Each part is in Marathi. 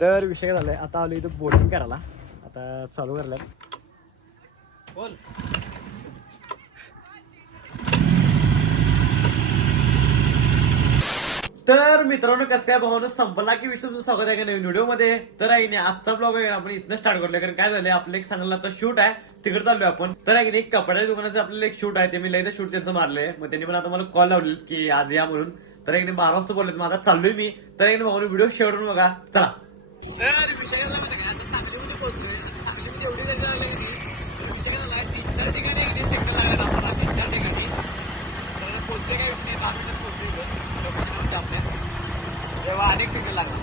तर विषय झालाय आता आलो इथं बोटिंग करायला. आता चालू करायला बोल. तर मित्रांनो कसं काय भावना संपला की विषय स्वागत आहे का नवीन व्हिडिओमध्ये. तर आहे नाही आजचा ब्लॉग आहे आपण इथनं स्टार्ट करतोय कारण काय झालंय आपलं एक सांगायला आता शूट आहे तिकडे चाललोय आपण. तर आहे की एक कपड्याच्या दुकानाचं आपल्याला एक शूट आहे ते मी लगेच शूट त्यांचं मारलंय. मग त्यांनी मला आता मला कॉल लावले की आज या म्हणून. तर एक 12 वाजता बोलले मग आता चाललोय मी. तर एक भाऊ व्हिडिओ शेअर करून बघा चला. तर विषय झाला माहिती का, आता सांगलीमध्ये पोहोचलोय. सांगलीमध्ये एवढी जागा झाली विषय झाला 3-4 ठिकाणी सिग्नल लागला आम्हाला 3-4 ठिकाणी. तर पोहोचले काय विषय 12 मिनिटात पोहोचलो आपल्या तेव्हा अनेक सिग्नल लागला.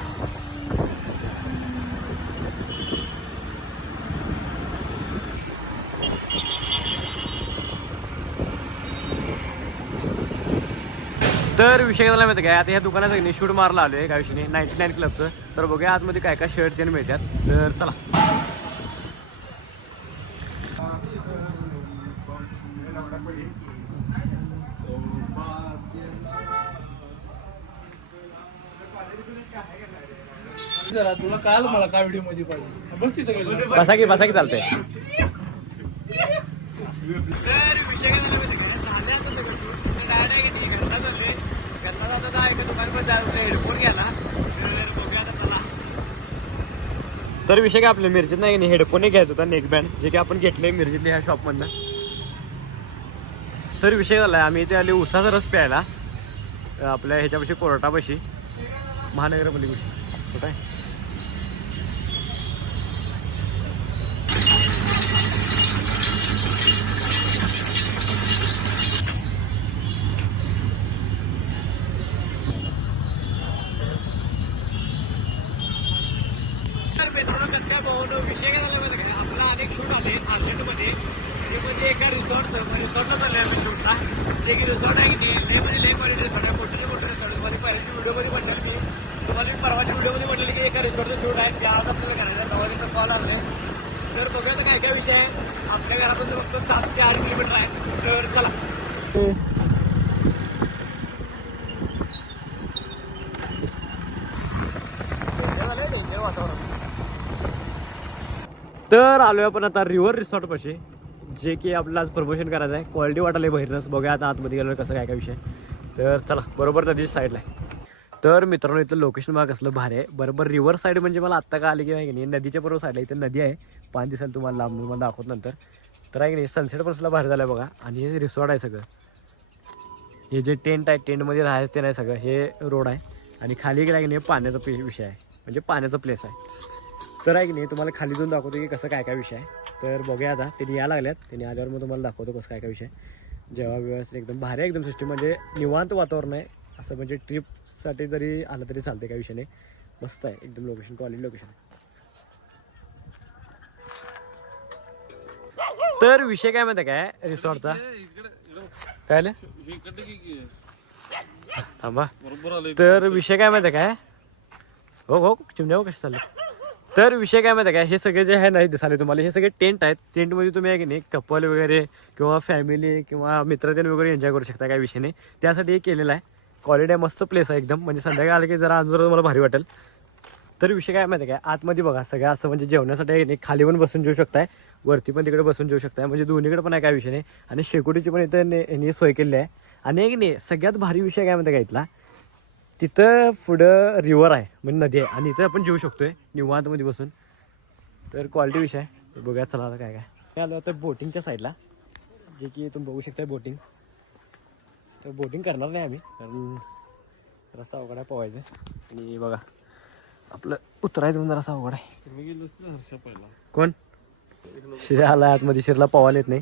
तर विषय झाला माहिती काय, आता ह्या दुकानाचं शूट मारला आलोय काय विषयी 99 क्लबचं. तर बघूया आतमध्ये काय काय शर्ट त्यांनी मिळतात. तर चला. जरा तुला काल मला काय व्हिडिओ मध्ये पाहिजे बस तिथं बसा की चालतंय. तर विषय काय आपल्या मिरजेत नाही हेडफोन घ्यायचा होता नेक बँड जे की आपण घेतले मिरजेतल्या ह्या शॉपमधनं. तर विषय झाला आम्ही इथे आले उसाचा रस प्यायला आपल्या ह्याच्यापाशी कोर्टापाशी महानगरपालिकेपाशी कुठं आहे. विषय काय झाला माहिती का, आपला अनेक शूट आले आर्जेंटमध्ये ते म्हणजे एका रिसॉर्टला चालले आम्ही शूटला. जे की रिसॉर्ट आहे की लय मोठे रिसॉर्ट आहे, मोठे रिसॉर्ट. मला पहिल्याच्या व्हिडिओमध्ये म्हटलं की तुम्हाला मी परवाच्या व्हिडिओमध्ये म्हटलं की एका रिसॉर्टचं शूट आहे ते आज आपल्याला करायचं. दवाखान्याचा कॉल आले. तर बघूया तर काय काय विषय आहे. आपल्या घरापासून फक्त 7 ते 8 किलोमीटर आहे. तर चला. वातावरण. तर आलोय आपण आता रिव्हर रिसॉर्ट पाशी जे की आपल्याला आज प्रमोशन करायचं आहे. क्वालिटी वाटायला बाहेरच बघूया आता आतमध्ये गेलो कसं काय काय विषय. तर चला बरोबर नदीच्या साईडला आहे. तर मित्रांनो इथं लोकेशन बघा कसलं भारी आहे. बरोबर रिव्हर साईड म्हणजे मला आत्ता का आले की नाही नदीच्या बरोबर साईडला इथं नदी आहे. पाणी दिसाल तुम्हाला लांब मला दाखवत नंतर. तर आहे की नाही सनसेट पण भारी झालं बघा. आणि हे रिसॉर्ट आहे सगळं. हे जे टेंट आहे टेंटमध्ये राहायचं ते नाही सगळं हे रोड आहे. आणि खाली गेला की नाही पाण्याचा विषय आहे म्हणजे पाण्याचा प्लेस आहे. तर आहे की नाही तुम्हाला खाली जाऊन दाखवतो की कसं काय काय विषय आहे. तर बघूया आता त्यांनी यायला लागल्यात. त्यांनी आल्यावर मग तुम्हाला दाखवतो कसं काय काय विषय. जेव्हा व्यवस्थित एकदम भारी आहे एकदम सिस्टीम म्हणजे निवांत वातावरण आहे असं म्हणजे ट्रिपसाठी जरी आलं तरी चालते काय विषय नाही. मस्त आहे एकदम लोकेशन क्वालिटी लोकेशन आहे. तर विषय काय माहिती काय रिसॉर्टचा काय आलं थांबा. तर विषय काय माहिती काय हो चिमण्या हो कसं चाललं. तर विषय काय माहिती काय हे सगळे जे आहे नाही दिसाले तुम्हाला हे सगळे टेंट आहेत. टेंटमध्ये तुम्ही आहे की नाही कपल वगैरे किंवा फॅमिली किंवा मित्रतेन वगैरे एन्जॉय करू शकता काय विषय नाही. त्यासाठी हे केलेलं आहे. क्वालिटी मस्त प्लेस आहे एकदम म्हणजे संध्याकाळी आलं की जरा अजून तुम्हाला भारी वाटेल. तर विषय काय माहिती काय आतमध्ये बघा सगळं असं म्हणजे जेवण्यासाठी आहे नाही खाली पण बसून जेवू शकताय वरती पण तिकडे बसून जेवू शकताय म्हणजे दोन्हीकडे पण आहे काय विषय नाही. आणि शेकोटीची पण इथं सोय केली आहे. आणि एक नाही सगळ्यात भारी विषय काय माहिती काय इथला तिथं पुढं रिव्हर आहे म्हणजे नदी आहे आणि इथं आपण जेवू शकतोय निवांतमध्ये बसून. तर क्वालिटी विषय आहे. बघूया चला आता काय काय आलं तर बोटिंगच्या साईडला जे की तुम्ही बघू शकता बोटिंग. तर बोटिंग करणार नाही आम्ही कारण रस्ता अवघड आहे पोहायचं. आणि बघा आपलं उतरायचं जरा असा अवघड आहे. कोण शिरा आला आतमध्ये शिरला पोहायला येत नाही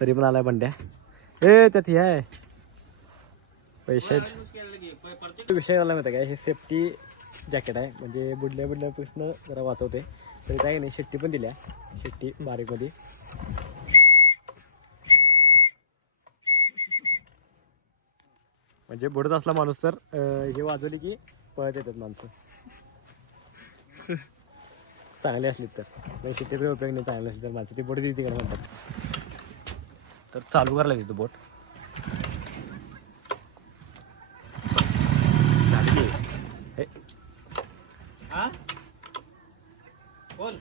तरी पण आलाय बंड्या. त्यात हे आहे पैसे विषय झाला माहिती काय हे सेफ्टी जॅकेट आहे म्हणजे बुडल्यापासून जरा वाचवते. तरी काय नाही शेट्टी पण दिल्या शेट्टी बारीकमध्ये. म्हणजे बुडत असला माणूस तर हे वाजवली की पळत येतात माणसं चांगली असली तर. नाही शेट्टीचा उपयोग नाही चांगली असली तर माणसं ती बोट देते का म्हणतात. तर चालू करायला तिथं बोट बोल.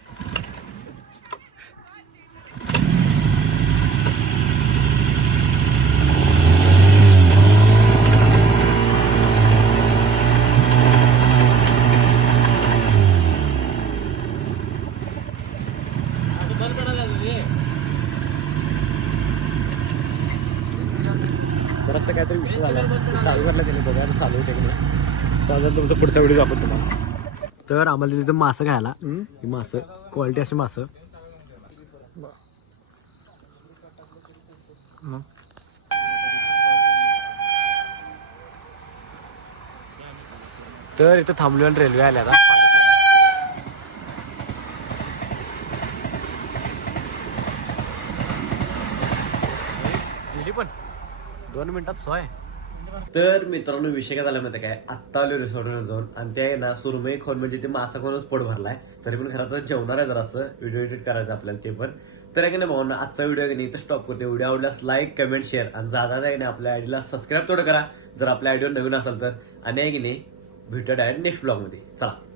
बराचसा काहीतरी विषय झाला चालू करला त्याने बघा चालू होते की नाही चालू तुमचा पुढचा व्हिडिओ दाखवतो तुम्हाला. तर आम्हाला तिथं मासं घ्यायला ही मासं क्वालिटी अशी मासं तर इथं थांबलो आणि रेल्वे आल्या आता. गेली पण 2 मिनिटात सोय. तर मित्रांनो विषय काय झाला माहिती काय आत्ता आलो रिसॉर्टवर जाऊन आणि ते ना सुरमई खोन म्हणजे ते मासा खोनच पोट भरलाय तरी पण घरात जेवणार आहे जरा असं व्हिडिओ एडिट करायचं आपल्याला ते पण. तर आहे की नाही भावना आजचा व्हिडिओ आहे की नाही इथं स्टॉप करते. व्हिडिओ आवडल्यास लाईक कमेंट शेअर आणि जागा आहे ना आपल्या आयडीला सबस्क्राईब तेवढं करा जर आपल्या आयडीवर नवीन असेल तर. आणि आहे की नाही भेटूया डायरेक्ट नेक्स्ट ब्लॉग मध्ये. चला.